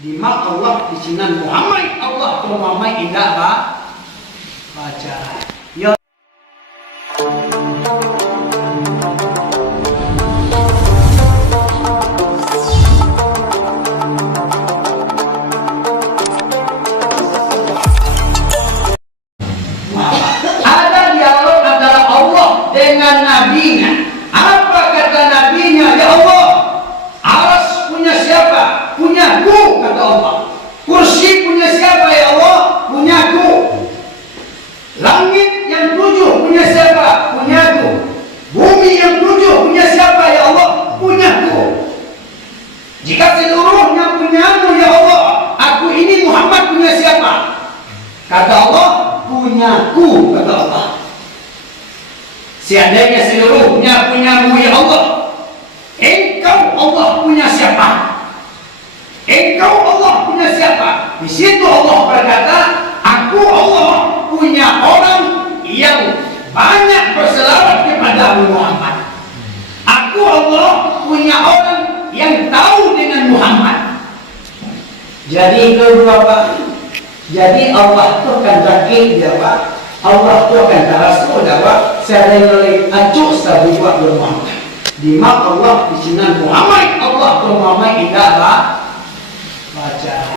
Di mak Allah di sinan Muhammad Allah tu Muhammad indah baca. Ya. Ada dialog antara Allah dengan nabinya. Apa kata nabinya? Ya Allah, aras punya siapa? Punyaku, kata Allah. Kursi punya siapa ya Allah? Punyaku. Langit yang 7 punya siapa? Punyaku. Bumi yang 7 punya siapa ya Allah? Punyaku. Jika seluruhnya punyamu ya Allah, aku ini Muhammad punya siapa? Kata Allah, punyaku, kata Allah. Seandainya seluruhnya punyamu ya Allah, engkau Allah punya siapa? Engkau Allah punya siapa? Di situ Allah berkata, aku Allah punya orang yang banyak berselawat kepada Muhammad. Aku Allah punya orang yang tahu dengan Muhammad. Jadi kedua Pak, jadi Allah tu akan zakir dia Pak. Allah tu akan rasul dia Pak. Saya dari acuk sabuat Muhammad. Di mak Allah di sinan Muhammad Allah tu Muhammad indah Pak.